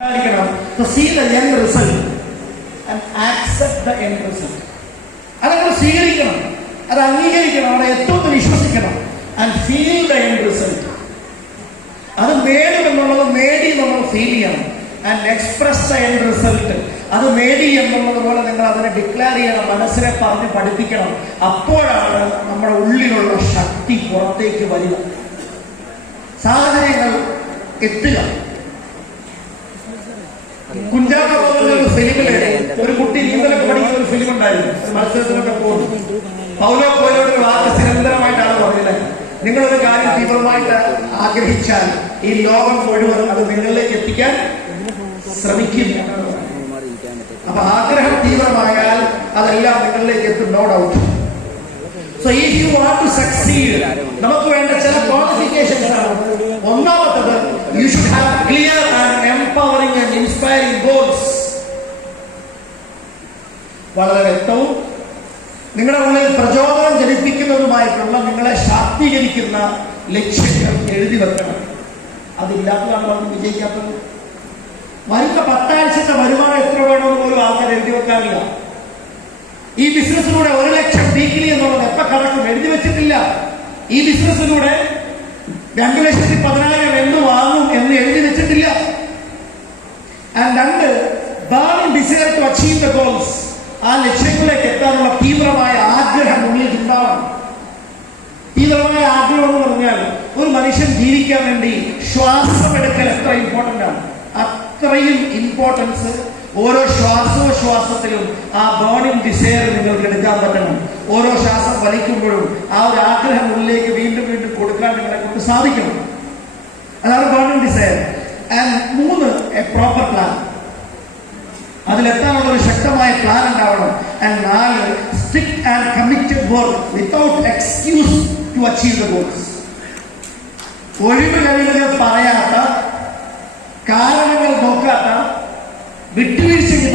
to see the end result and accept the end result. അതങ്ങൾ സ്വീകരിക്കണം, അത് അംഗീകരിക്കണം, അവിടെ എത്തുമെന്ന് വിശ്വസിക്കണം. and feel the end result. അത് നേടുമെന്നുള്ളത് നേടി നമ്മൾ ഫീൽ ചെയ്യണം. and express the end result. അത് നേടി എന്നുള്ളത് പോലെ നിങ്ങൾ അതിനെ ഡിക്ലെയർ ചെയ്യണം, മനസ്സിനെ പറഞ്ഞ് പഠിപ്പിക്കണം. അപ്പോഴാണ് നമ്മുടെ ഉള്ളിലുള്ള ശക്തി പുറത്തേക്ക് വരിക, സാഹചര്യങ്ങൾ എത്തുക. കുഞ്ചാക്കോ ബോബന്റെ ഫിലിമില് ഒരു കുട്ടി നീന്തലൊക്കെ പഠിക്കുന്ന ഒരു ഫിലിം ഉണ്ടായിരുന്നു. മത്സരത്തിലൊക്കെ പോകുന്നു. പൗലോ കോയിലോയുടെ ഒരു വാക്ക് നിരന്തരമായിട്ടാണ് പറയുന്നത്, നിങ്ങളൊരു കാര്യം തീവ്രമായിട്ട് ആഗ്രഹിച്ചാൽ ഈ ലോകം മുഴുവൻ അത് നിങ്ങളിലേക്ക് എത്തിക്കാൻ ശ്രമിക്കും. അപ്പൊ ആഗ്രഹം തീവ്രമായാൽ അതെല്ലാം നിങ്ങളിലേക്ക് എത്തും, no doubt. So if you want to succeed, നമുക്ക് വേണ്ട ചില ക്വാളിഫിക്കേഷൻസ് ആണ്. ഒന്നാമത്തത്, you should have clear and empowering and inspiring goals. വളരെ വ്യക്തവും നിങ്ങളുടെ ഉള്ളിൽ പ്രചോദനം ജനിപ്പിക്കുന്നതുമായിട്ടുള്ള, നിങ്ങളെ ശാക്തീകരിക്കുന്ന ലക്ഷ്യങ്ങൾ എഴുതി വെക്കണം. അതില്ലാത്തതാണ് നമുക്ക് വിജയിക്കാത്തത്. വരുന്ന 10 ആഴ്ചത്തെ വരുമാനം എത്ര വേണമെന്ന് പോലും ആൾക്കാർ എഴുതി വെക്കാറില്ല. ഈ ബിസിനസ്സിലൂടെ 1 ലക്ഷം വീക്കിലി എന്നുള്ളത് എപ്പോ കടക്കും എഴുതി വെച്ചിട്ടില്ല. ഈ ബിസിനസ്സിലൂടെ 2,10,000 എന്ന് വാങ്ങും എന്ന് എഴുതി വെച്ചിട്ടില്ല. And 2, burning desire to achieve the goals. ആ ലക്ഷ്യങ്ങളിലേക്ക് എത്താനുള്ള തീവ്രമായ ആഗ്രഹം ഉള്ളിൽ ഉണ്ടാവണം. തീവ്രമായ ആഗ്രഹം എന്ന് പറഞ്ഞാൽ, ഒരു മനുഷ്യൻ ജീവിക്കാൻ വേണ്ടി ശ്വാസം എടുക്കൽ എത്ര ഇമ്പോർട്ടന്റ് ആണ്, അത്രയും ഇമ്പോർട്ടൻസ് ഓരോ ശ്വാസത്തിലും ആ ബേണിംഗ് ഡിസയർ നിങ്ങൾക്ക് എടുക്കാൻ പറ്റണം. ഓരോ ശ്വാസം വലിക്കുമ്പോഴും ആ ഒരു ആഗ്രഹം ഉള്ളിലേക്ക് വീണ്ടും വീണ്ടും കൊടുക്കാൻ നിങ്ങളെ കൊണ്ട് സാധിക്കണം. അതാണ് burning desire. And 3, a proper plan. അതിലെത്താനുള്ള ഒരു ശക്തമായ പ്ലാൻ ഉണ്ടാവണം. And 4, strict and committed work without excuse to achieve the goals. ഒഴിവ് കഴിവുകൾ പറയാത്ത, കാരണങ്ങൾ നോക്കാത്ത, വിട്ടുവീഴ്ചയ്ക്ക്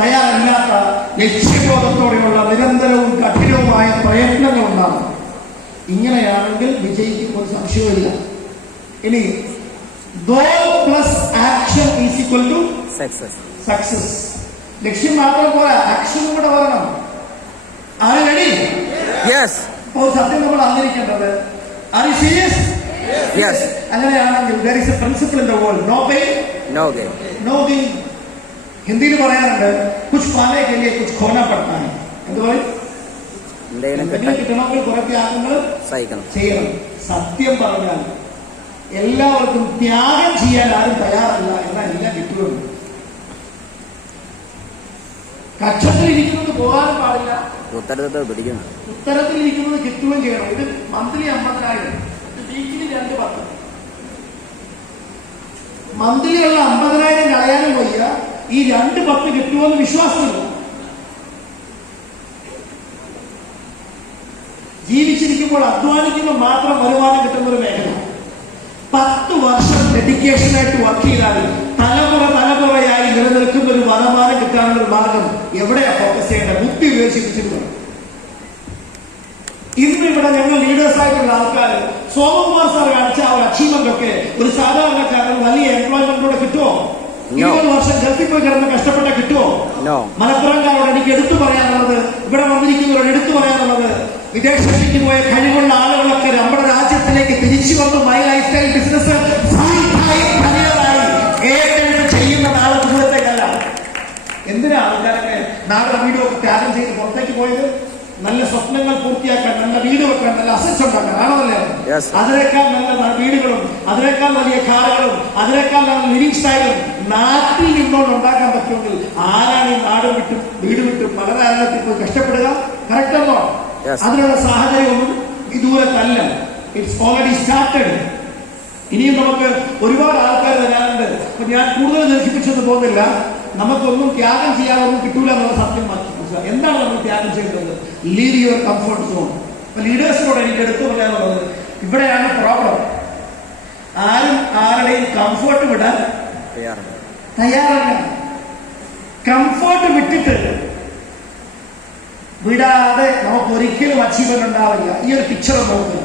തയ്യാറല്ലാത്ത, ലക്ഷ്യബോധത്തോടെയുള്ള നിരന്തരവും കഠിനവുമായ പ്രയത്നങ്ങൾ ഉണ്ടാകും. ഇങ്ങനെയാണെങ്കിൽ വിജയിക്കുന്ന ഒരു സംശയമില്ല. ഇനി goal plus action is equal to success. ലക്ഷ്യം മാത്രം പോരാ, ആക്ഷനും കൂടെ വരണം. ആര് ready? Yes. അപ്പോൾ സത്യം നമ്മൾ അറിഞ്ഞിരിക്കേണ്ടത്, are you serious? Yes. അങ്ങനെയാണെങ്കിൽ there is a principle in the world, no pain no gain. no gain. ഹിന്ദിയിൽ പറയാറുണ്ട്, കുച്ച് പാനെ കെ ലിയെ കുച്ച് ഖോനാ പഡ്താ ഹൈ. എന്ത് പറയും? എന്തെങ്കിലും കിട്ടണമെങ്കിൽ കുറെ ത്യാഗങ്ങൾ ചെയ്യണം. സത്യം പറഞ്ഞാൽ എല്ലാവർക്കും ത്യാഗം ചെയ്യാൻ ആരും തയ്യാറല്ല, എന്നാൽ എല്ലാം കിട്ടുകയുള്ളൂ. കക്ഷത്തിലിരിക്കുന്നത് പോകാനും പാടില്ല, ഉത്തരത്തിലിരിക്കുന്നത് കിട്ടുകയും ചെയ്യണം. ഇത് മന്ത്ലി 50,000, വീക്കിലി 2-10. മന്ത്ലിയുള്ള 50,000 കളയാനും വയ്യ, ഈ 2-10 കിട്ടുമെന്ന് വിശ്വാസമില്ല. ജീവിച്ചിരിക്കുമ്പോൾ അധ്വാനിക്കുമ്പോൾ മാത്രം വരുമാനം കിട്ടുന്ന ഒരു മേഖല. 10 വർഷം ഡെഡിക്കേഷനായിട്ട് വർക്ക് ചെയ്താൽ തലമുറയായി നിലനിൽക്കുന്ന ഒരു വരുമാനം കിട്ടാനുള്ള ഒരു മാർഗം എവിടെയാ ഫോക്കസ് ചെയ്യേണ്ടത്? ബുദ്ധി ഉപയോഗിച്ചിട്ടുണ്ട്. ഇന്ന് ഇവിടെ ഞങ്ങൾ ലീഡേഴ്സ് ആയിട്ടുള്ള ആൾക്കാർ, സോമകുമാർ സാർ കാണിച്ച ആ ഒരു അച്ചീവ്മെന്റ് ഒക്കെ ഒരു സാധാരണക്കാരൻ വലിയ എംപ്ലോയ്മെന്റിലൂടെ കിട്ടുമോ? 20 വർഷം ഗൾഫിൽ പോയി കിടന്ന് കഷ്ടപ്പെട്ട കിട്ടുമോ? മലപ്പുറംകാരോട് എനിക്ക് എടുത്തു പറയാനുള്ളത്, ഇവിടെ വന്നിരിക്കുന്നവരോട് എടുത്തു പറയാനുള്ളത്, വിദേശത്തേക്ക് പോയ കഴിവുള്ള ആളുകളൊക്കെ നമ്മുടെ രാജ്യത്തിലേക്ക് തിരിച്ചു വന്ന് മൈ ലൈഫ് സ്റ്റൈൽ ബിസിനസ് ഏറ്റെടുത്ത് ചെയ്യുന്ന നാളെ ദൂരത്തേക്കല്ല. എന്തിനാ ആൾക്കാരൊക്കെ നാളെ വീടൊക്കെ ത്യാഗം ചെയ്ത് പുറത്തേക്ക് പോയത്? നല്ല സ്വപ്നങ്ങൾ പൂർത്തിയാക്കാൻ, നല്ല വീട് വെക്കാൻ, നല്ല അസറ്റ്സ് ഉണ്ടാക്കാൻ ആണോന്നല്ലേ? അതിനേക്കാൾ നല്ല വീടുകളും, അതിനേക്കാൾ വലിയ കാറുകളും, അതിനേക്കാൾ നല്ല ലിവിംഗ് സ്റ്റൈലും നാട്ടിൽ നിന്നോണ്ട് ഉണ്ടാക്കാൻ പറ്റുമെങ്കിൽ ആരാണ് ഈ നാട് വിട്ടും വീട് വിട്ടും പല കാരണത്തിൽ പോയി കഷ്ടപ്പെടുക? കറക്റ്റ് ആണോ? അതിനുള്ള സാഹചര്യമൊന്നും ഇതുവരെയല്ല. It's already started. ഇനിയും നമുക്ക് ഒരുപാട് ആൾക്കാർ വരാനുണ്ട്. അപ്പൊ ഞാൻ കൂടുതൽ ദീർഘിപ്പിച്ചൊന്നും പോകുന്നില്ല. നമുക്കൊന്നും ത്യാഗം ചെയ്യാനൊന്നും കിട്ടൂല എന്നുള്ള സത്യം മനസ്സിലാക്കുക. എന്താണ് നമ്മൾ ത്യാഗം ചെയ്യേണ്ടത്? Leave your comfort zone. അപ്പൊ ലീഡേഴ്സിനോട് എനിക്ക് എടുത്തു പറയാനുള്ളത്, ഇവിടെയാണ് പ്രോബ്ലം. ആരും ആരുടെയും കംഫർട്ട് വിടാൻ തയ്യാറല്ല. കംഫർട്ട് വിടാതെ നമുക്ക് ഒരിക്കലും അച്ചീവ്മെന്റ് ഉണ്ടാവില്ല. ഈ ഒരു പിക്ചർ നോക്കുക.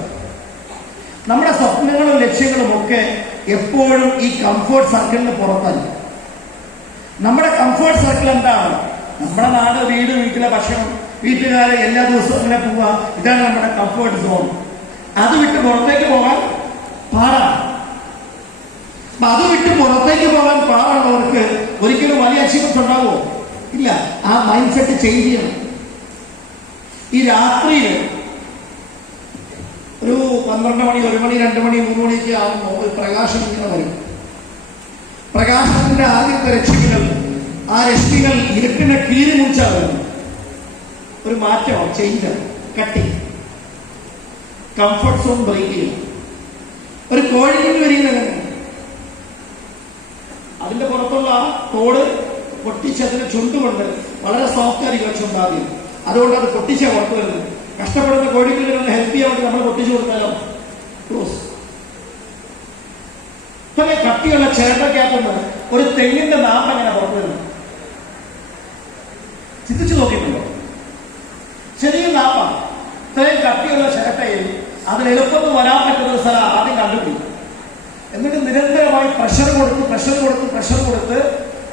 നമ്മുടെ സ്വപ്നങ്ങളും ലക്ഷ്യങ്ങളും ഒക്കെ എപ്പോഴും ഈ കംഫർട്ട് സർക്കിളിന് പുറത്തല്ല. നമ്മുടെ കംഫർട്ട് സർക്കിൾ എന്താണ്? നമ്മുടെ നാട്, വീട്, വീട്ടിലെ ഭക്ഷണം, വീട്ടുകാരെ എല്ലാ ദിവസവും അങ്ങനെ പോവുക, ഇതാണ് നമ്മുടെ കംഫർട്ട് സോൺ. അത് വിട്ട് പുറത്തേക്ക് പോകാൻ പാടാണ്. അത് വിട്ട് പുറത്തേക്ക് പോകാൻ പാടുള്ളവർക്ക് ഒരിക്കലും വലിയ അച്ചീവ്മെന്റ് ഉണ്ടാവുമോ? ഇല്ല. ആ മൈൻഡ് സെറ്റ് ചേഞ്ച് ചെയ്യണം. ഈ രാത്രിയിൽ ഒരു 12 മണി, 1 മണി, 2 മണി, 3 മണിയൊക്കെ ആകുമ്പോൾ ഒരു പ്രകാശം ഇങ്ങനെ വരും. പ്രകാശത്തിന്റെ ആദ്യത്തെ രശ്മികൾ, ആ രശ്മികൾ ഇരുട്ടിനെ കീറി മുറിച്ചാൽ വരും. ഒരു മാറ്റമാണ്, ചേഞ്ചാണ്, കട്ടിങ്. കംഫർട്ട് സോൺ ബ്രേക്ക് ചെയ്യും. ഒരു കോഴിക്കുഞ്ഞ് വരികയാണ്, അതിന്റെ പുറത്തുള്ള തോട് പൊട്ടിച്ച് അതിന്റെ ചുണ്ടുകൊണ്ട് വളരെ സോഫ്റ്റ് ആയിരിക്കും ചുണ്ടാദ്യം. അതുകൊണ്ട് അത് പൊട്ടിച്ചാൽ പുറത്തു വരുന്നത്. കഷ്ടപ്പെടുന്ന കോഴിക്കുഞ്ഞിനെ ഹെൽപ്പ് ചെയ്യാൻ വേണ്ടി നമ്മൾ പൊട്ടിച്ചു കൊടുത്താലോ? ക്ലോസ്. ഇത്ര കട്ടിയുള്ള ചേട്ടക്കകത്തുനിന്ന് ഒരു തെങ്ങിന്റെ നാമ്പ് എങ്ങനെ പുറത്തു വരുന്നത്? ചിന്തിച്ചു നോക്കിയിട്ടുണ്ടോ? ചെറിയ നാമ്പാണ്. ഇത്രയും കട്ടിയുള്ള ചേട്ടയിൽ അതിന് എളുപ്പത്തിൽ വരാൻ പറ്റുന്ന ഒരു സ്ഥലം ആദ്യം കണ്ടുപിടിക്കും. എന്നിട്ട് നിരന്തരമായി പ്രഷർ കൊടുത്ത്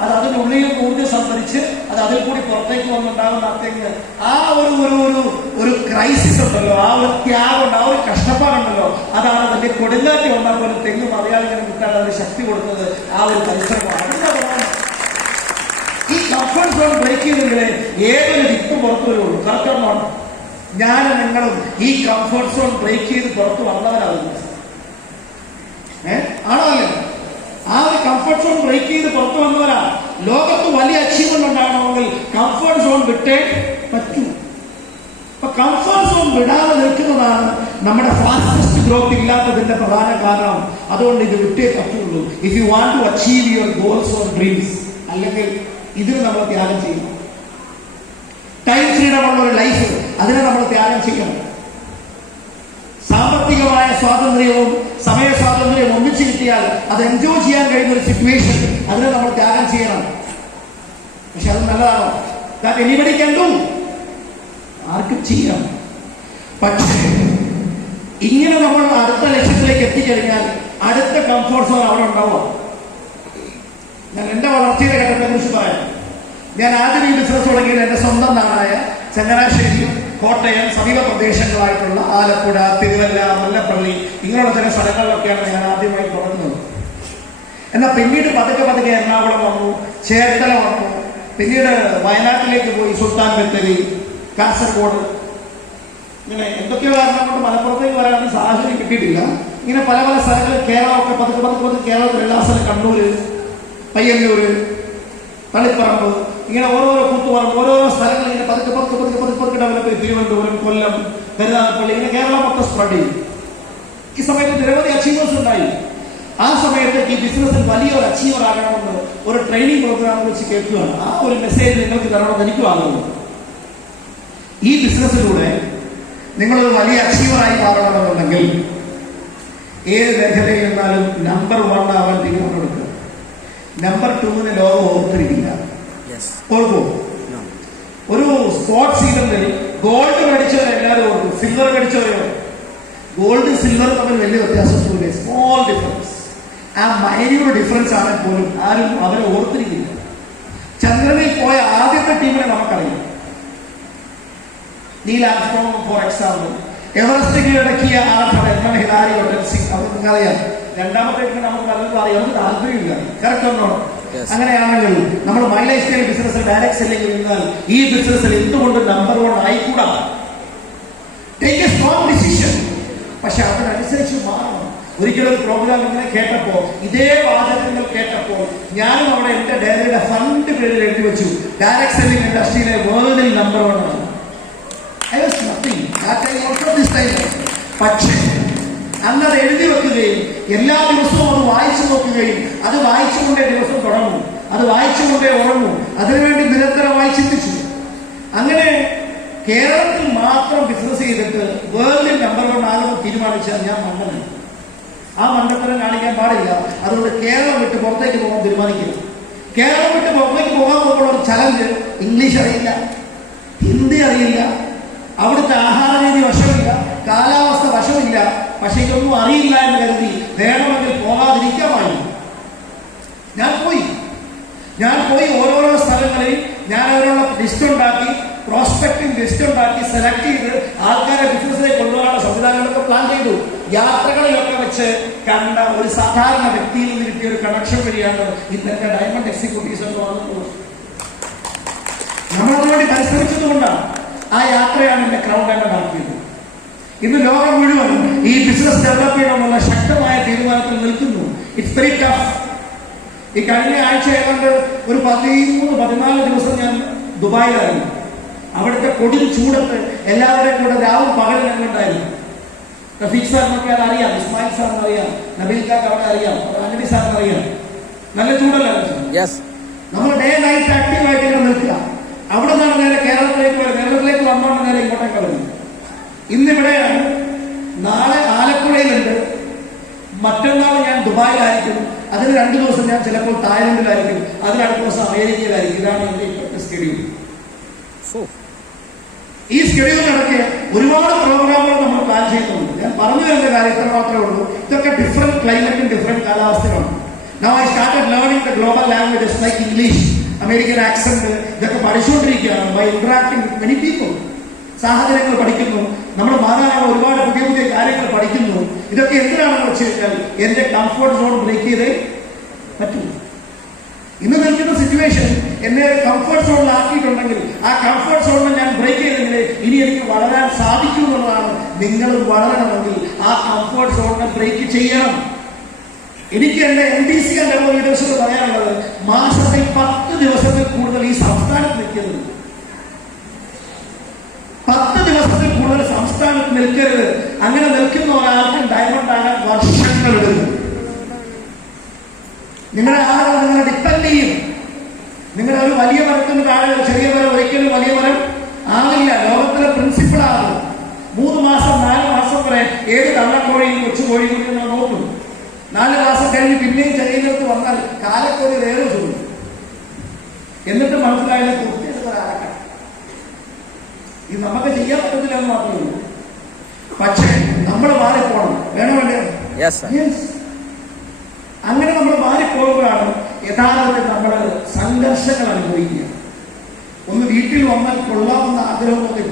അത് അതിനുള്ളിൽ ഊർജ്ജം സംഭരിച്ച് അത് അതിൽ കൂടി പുറത്തേക്ക് വന്നുണ്ടാകുന്ന തെങ്ങ്, ആ ഒരു ക്രൈസിസ് ഉണ്ടല്ലോ, ആ ഒരു ത്യാഗമുണ്ട്, ആ ഒരു കഷ്ടപ്പാടുണ്ടല്ലോ, അതാണ് അതിന്റെ കൊടുങ്കാറ്റ് ഉണ്ടാകുന്ന ഒരു തെങ്ങ് മലയാളികളെ കിട്ടാൻ അതിന് ശക്തി കൊടുത്തത്. ആ ഒരു പരിസരമാണ്. ഈ കംഫർട്ട് സോൺ ബ്രേക്ക് ചെയ്തെങ്കിൽ ഏതൊരു വിത്ത് പുറത്തു വരുള്ളൂ. കറക്റ്റാണ്. ഞാനും നിങ്ങളും ഈ കംഫർട്ട് സോൺ ബ്രേക്ക് ചെയ്ത് പുറത്തു വന്നവരാകുന്നു. ആണോ അല്ലേ? ആ ഒരു കംഫർട്ട് സോൺ ബ്രേക്ക് ചെയ്ത് പുറത്തു വന്നവരാ. ലോകത്ത് വലിയ അച്ചീവ്മെന്റ് ഉണ്ടാകണമെങ്കിൽ കംഫർട്ട് സോൺ വിട്ടേ പറ്റൂ. അപ്പൊ കംഫർട്ട് സോൺ വിടാതെ നിൽക്കുന്നതാണ് നമ്മുടെ ഫാസ്റ്റസ്റ്റ് ഗ്രോത്ത് ഇല്ലാത്തതിന്റെ പ്രധാന കാരണം. അതുകൊണ്ട് ഇത് വിട്ടേ പറ്റുള്ളൂ. If you want to achieve your goals or dreams, അല്ലെങ്കിൽ ഇതിന് നമ്മൾ ത്യാഗം ചെയ്യണം. ടൈം ഫ്രീഡമുള്ള ഒരു ലൈഫ്, അതിനെ നമ്മൾ ത്യാഗം ചെയ്യണം. സാമ്പത്തികമായ സ്വാതന്ത്ര്യവും സമയ സ്വാതന്ത്ര്യവും ഒന്നിച്ചു കിട്ടിയാൽ അത് എൻജോയ് ചെയ്യാൻ കഴിയുന്ന ഒരു സിറ്റുവേഷൻ, അതിനെ നമ്മൾ ത്യാഗം ചെയ്യണം. പക്ഷെ അത് നല്ലതാണോ? That anybody can do. ആർക്കും ചെയ്യാം. പക്ഷേ ഇങ്ങനെ നമ്മൾ അടുത്ത ലക്ഷ്യത്തിലേക്ക് എത്തിക്കഴിഞ്ഞാൽ അടുത്ത കംഫോർട്ട് സോൺ അവിടെ ഉണ്ടാവുക. ഞാൻ എന്റെ വളർച്ചയുടെ ഘട്ടത്തെ കുറിച്ച് പറയാം. ഞാൻ ആദ്യം ഈ ബിസിനസ് തുടങ്ങിയത് എന്റെ സ്വന്തം നാടായ ചങ്ങനാശ്ശേരി, കോട്ടയം, സമീപ പ്രദേശങ്ങളായിട്ടുള്ള ആലപ്പുഴ, തിരുവല്ല, മുല്ലപ്പള്ളി ഇങ്ങനെയുള്ള ചില സ്ഥലങ്ങളിലൊക്കെയാണ് ഞാൻ ആദ്യമായി തുടങ്ങുന്നത്. എന്നാൽ പിന്നീട് പതുക്കെ എറണാകുളം വന്നു, ചേർത്തല വന്നു, പിന്നീട് വയനാട്ടിലേക്ക് പോയി, സുൽത്താൻ ബത്തേരി, കാസർഗോഡ്, ഇങ്ങനെ എന്തൊക്കെയോ കാരണം കൊണ്ട് മലപ്പുറത്തേക്ക് വരാൻ സാഹചര്യം കിട്ടിയിട്ടില്ല. ഇങ്ങനെ പല സ്ഥലങ്ങളിൽ കേരളമൊക്കെ പതുക്കെ കേരളത്തിൽ എല്ലാ സ്ഥലം, കണ്ണൂര്, പയ്യന്നൂര്, തളിപ്പറമ്പ്, ഇങ്ങനെ ഓരോരോ കൂത്തുപറമ്പ്, ഓരോരോ സ്ഥലങ്ങൾ ഇങ്ങനെ പതുക്കെ ഡെവലപ്പ് ചെയ്ത് തിരുവനന്തപുരം, കൊല്ലം, കരുനാഗപ്പള്ളി, ഇങ്ങനെ കേരളം മൊത്തം സ്പ്രെഡ് ചെയ്യും. ഈ സമയത്ത് നിരവധി അച്ചീവേഴ്സ് ഉണ്ടായി. ആ സമയത്ത് ഈ ബിസിനസ്സിൽ വലിയൊരു അച്ചീവർ ആകണമെന്ന് ഒരു ട്രെയിനിങ് പ്രോഗ്രാം വെച്ച് കേൾക്കുകയാണ്. ആ ഒരു മെസ്സേജ് നിങ്ങൾക്ക് തരണമെന്ന് എനിക്കും ആകുന്നു. ഈ ബിസിനസ്സിലൂടെ നിങ്ങളൊരു വലിയ അച്ചീവറായി മാറണമെന്നുണ്ടെങ്കിൽ ഏത് മേഖലയിൽ നിന്നാലും നമ്പർ 1 ആവാൻ തീരുമാനമെടുക്കുക. നമ്പർ 2 ലോകം ഓർത്തിരിക്കില്ല. ഓർക്കോ? ഒരു സ്പോർട്സ് ഈവന്റിൽ ഗോൾഡ് മേടിച്ചവരെല്ലാവരും ഓർക്കും, സിൽവർ മേടിച്ചവരോ? ഗോൾഡ് സിൽവർ തമ്മിൽ വലിയ വ്യത്യാസമൊന്നുമില്ല. Small difference. ആ മൈന്യൂട്ട് ഡിഫറൻസ് ആണെങ്കിൽ പോലും ആരും അവരെ ഓർത്തിരിക്കില്ല. ചന്ദ്രനിൽ പോയ ആദ്യത്തെ ടീമിനെ നമുക്കറിയാം. Neil Armstrong for example. Everest കീഴടക്കിയ ആൾക്കാർ എഡ്മണ്ട് ഹിലാരി, ഒട്ടൻ സിംഗ്, അവർ നിങ്ങൾക്കറിയാം. രണ്ടാമത്തെ നമുക്ക് നല്ലത് അറിയാം, നമുക്ക് താല്പര്യമില്ല. കറക്റ്റ് ഉണ്ടോ? അങ്ങനെയാണെങ്കിൽ നമ്മൾ മൈ ലൈഫ് സ്റ്റൈൽ ബിസിനസ്സിൽ ഡയറക്ട് സെല്ലിംഗ് നിന്നാൽ ഈ ബിസിനസ്സിൽ എന്തുകൊണ്ട് നമ്പർ 1 ആയിക്കൂടാ? Take a strong decision. പക്ഷെ അതിനനുസരിച്ച് മാറണം. ഒരിക്കലും ഒരു പ്രോഗ്രാം ഇങ്ങനെ കേട്ടപ്പോ, ഇതേ വാചകങ്ങൾ കേട്ടപ്പോൾ ഞാനും അവിടെ എന്റെ ഡയറിയുടെ ഫണ്ട് പേരിൽ എഴുതി വെച്ചു, ഡയറക്ട് സെല്ലിംഗ് ഇൻഡസ്ട്രിയിലെ വേൾഡിൽ നമ്പർ 1 ആണ്. I was nothing. That time also this time. പക്ഷേ അന്നത് എഴുതി വെക്കുകയും എല്ലാ ദിവസവും അത് വായിച്ചു നോക്കുകയും അത് വായിച്ചുകൊണ്ടേ ദിവസം തുടങ്ങും, അത് വായിച്ചുകൊണ്ടേ ഉറങ്ങും, അതിനുവേണ്ടി നിരന്തരമായി ചിന്തിച്ചു. അങ്ങനെ കേരളത്തിൽ മാത്രം ബിസിനസ് ചെയ്തിട്ട് വേൾഡിൽ നമ്പർ 1 ആകുമെന്ന് തീരുമാനിച്ചാൽ ഞാൻ മണ്ടനാണ്. ആ മണ്ടത്തരം കാണിക്കാൻ പാടില്ല. അതുകൊണ്ട് കേരളം വിട്ട് പുറത്തേക്ക് പോകാൻ തീരുമാനിക്കുന്നു. കേരളം വിട്ട് പുറത്തേക്ക് പോകാൻ പോകുമ്പോൾ ഒരു ചലഞ്ച്, ഇംഗ്ലീഷ് അറിയില്ല, ഹിന്ദി അറിയില്ല, അവിടുത്തെ ആഹാര രീതി വശമില്ല, കാലാവസ്ഥ വശമില്ല. പക്ഷെ ഇതൊന്നും അറിയില്ല എന്ന് കരുതി വേണമെങ്കിൽ പോകാതിരിക്കാമായിരുന്നു. ഞാൻ പോയി. ഞാൻ പോയി ഓരോരോ സ്ഥലങ്ങളിൽ ഞാൻ അവരുള്ള ലിസ്റ്റ് ഉണ്ടാക്കി, പ്രോസ്പെക്ടിംഗ് ലിസ്റ്റ് ഉണ്ടാക്കി സെലക്ട് ചെയ്ത് ആൾക്കാരെ ബിസിനസ്സിലേക്ക് കൊണ്ടുപോകാനുള്ള സംവിധാനങ്ങളൊക്കെ പ്ലാൻ ചെയ്തു. യാത്രകളിലൊക്കെ വെച്ച് കണ്ട ഒരു സാധാരണ വ്യക്തിയിൽ നിന്ന് കിട്ടിയ ഒരു കണക്ഷൻ വഴിയാണ് ഇന്നത്തെ ഡയമണ്ട് എക്സിക്യൂട്ടീവ്സ് എന്ന് പറഞ്ഞിട്ടുള്ളത്. നമ്മളതിനുവേണ്ടി പരിശ്രമിച്ചതുകൊണ്ടാണ് ആ യാത്രയാണ് എന്നെ ക്രൗഡ് ആൻഡ് നടത്തിയത്. ഇന്ന് ലോകം മുഴുവൻ ഈ ബിസിനസ് ഡെവലപ്പ് ചെയ്യണമെന്നുള്ള ശക്തമായ തീരുമാനത്തിൽ നിൽക്കുന്നു. It's very tough. ഈ കഴിഞ്ഞ ആഴ്ച ഏതാണ്ട് ഒരു 13-14 ദിവസം ഞാൻ ദുബായിലായിരുന്നു. അവിടുത്തെ കൊടും ചൂടത്ത് എല്ലാവരെയും കൂടെ രാവും പകലും ഞങ്ങളുണ്ടായിരുന്നു. റഫീഖ് സാറിനൊക്കെ അത് അറിയാം, ഇസ്മായിൽ സാറിന് അറിയാം, നബീൽ കാക്ക് അവിടെ അറിയാം, അനബി സാറിന് അറിയാം. നല്ല ചൂടല്ലായിരുന്നു. നമ്മൾ ഡേ നൈറ്റ് ആക്റ്റീവായിട്ട് ഇങ്ങനെ നിൽക്കുക. അവിടെ നിന്നാണ് നേരെ കേരളത്തിലേക്ക് വരുന്നത്. കേരളത്തിലേക്ക് വന്നോണ്ട് നേരെ ഇങ്ങോട്ടേക്ക് വരുന്നത്. ഇന്നിവിടെയാണ്, നാളെ ആലപ്പുഴയിലുണ്ട്, മറ്റന്നാൾ ഞാൻ ദുബായിലായിരിക്കും, അതിന് 2 ദിവസം ഞാൻ ചിലപ്പോൾ തായ്ലൻഡിലായിരിക്കും, അതിനടുത്ത ദിവസം അമേരിക്കയിലായിരിക്കും. ഇതാണ് എന്റെ ഇപ്പോഴത്തെ സ്കെഡ്യൂൾ. ഈ സ്കെഡ്യൂളിനിടയ്ക്ക് ഒരുപാട് പ്രോഗ്രാമുകൾ നമ്മൾ പ്ലാൻ ചെയ്യുന്നുണ്ട്. ഞാൻ പറഞ്ഞു വരുന്ന കാര്യം ഇത്ര മാത്രമേ ഉള്ളൂ. ഇതൊക്കെ ഡിഫറെന്റ് ക്ലൈമറ്റും ഡിഫറെന്റ് കാലാവസ്ഥകളാണ്. Now I started learning the global languages like English, American accent. ഇതൊക്കെ പഠിച്ചുകൊണ്ടിരിക്കുകയാണ് by interacting with many people. സാഹചര്യങ്ങൾ പഠിക്കുന്നു, നമ്മൾ മാറാനുള്ള ഒരുപാട് പുതിയ പുതിയ കാര്യങ്ങൾ പഠിക്കുന്നു. ഇതൊക്കെ എന്തിനാണെന്ന് വെച്ച് കഴിഞ്ഞാൽ എന്റെ കംഫർട്ട് സോൺ ബ്രേക്ക് ചെയ്തേ പറ്റൂ. ഇന്ന് നിൽക്കുന്ന സിറ്റുവേഷൻ എന്നെ കംഫർട്ട് സോണിലാക്കിയിട്ടുണ്ടെങ്കിൽ ആ കംഫർട്ട് സോണിനെ ഞാൻ ബ്രേക്ക് ചെയ്തെങ്കിൽ ഇനി എനിക്ക് വളരാൻ സാധിക്കും എന്നുള്ളതാണ്. നിങ്ങൾ വളരണമെങ്കിൽ ആ കംഫർട്ട് സോണിനെ ബ്രേക്ക് ചെയ്യണം. എനിക്ക് എന്റെ MDC ആൻഡ് ലീഡേഴ്സിന് പറയാനുള്ളത്, മാസത്തിൽ 10 ദിവസത്തിൽ കൂടുതൽ ഈ സംസ്ഥാനത്ത് നിൽക്കരുത്. 10 ദിവസത്തിൽ കൂടുതൽ സംസ്ഥാനത്ത് നിൽക്കരുത്. അങ്ങനെ നിൽക്കുന്ന ഒരാൾക്ക് ഡയമണ്ട് ആകാൻ വർഷങ്ങളെടുക്കും. നിങ്ങളുടെ ആളുകൾ നിങ്ങളെ ഡിപ്പെൻഡ് ചെയ്യും. നിങ്ങളുടെ ഒരു വലിയ മരത്തിന് താഴെ ഒരു ചെറിയ മരം ഒരിക്കലും വലിയ മരം ആവില്ല. ലോകത്തിലെ പ്രിൻസിപ്പിളാണ് 3 മാസം 4 മാസം വരെ ഏത് തള്ളക്കോഴിയും കൊച്ചുകോഴിയും നമ്മൾ നോക്കും. 4 മാസം കഴിഞ്ഞ് പിന്നെയും ചെറിയടുത്ത് വന്നാൽ കാലക്കോഴി വേറെ ചോദിക്കും. എന്നിട്ട് മനസ്സിലായാലും കുട്ടിയെടുത്തൊരാളാക്കാം. ഇത് നമുക്ക് ചെയ്യാൻ പറ്റത്തില്ല എന്ന് മാത്രമേ ഉള്ളൂ. പക്ഷേ നമ്മൾ മാറിപ്പോണം. വേണം വേണ്ടേ? അങ്ങനെ നമ്മൾ മാറിപ്പോകുമ്പോഴാണ് യഥാർത്ഥത്തിൽ നമ്മൾ സംഘർഷങ്ങൾ അനുഭവിക്കുക. ഒന്ന് വീട്ടിൽ വന്നാൽ കൊള്ളാമെന്ന ആഗ്രഹമൊക്കെ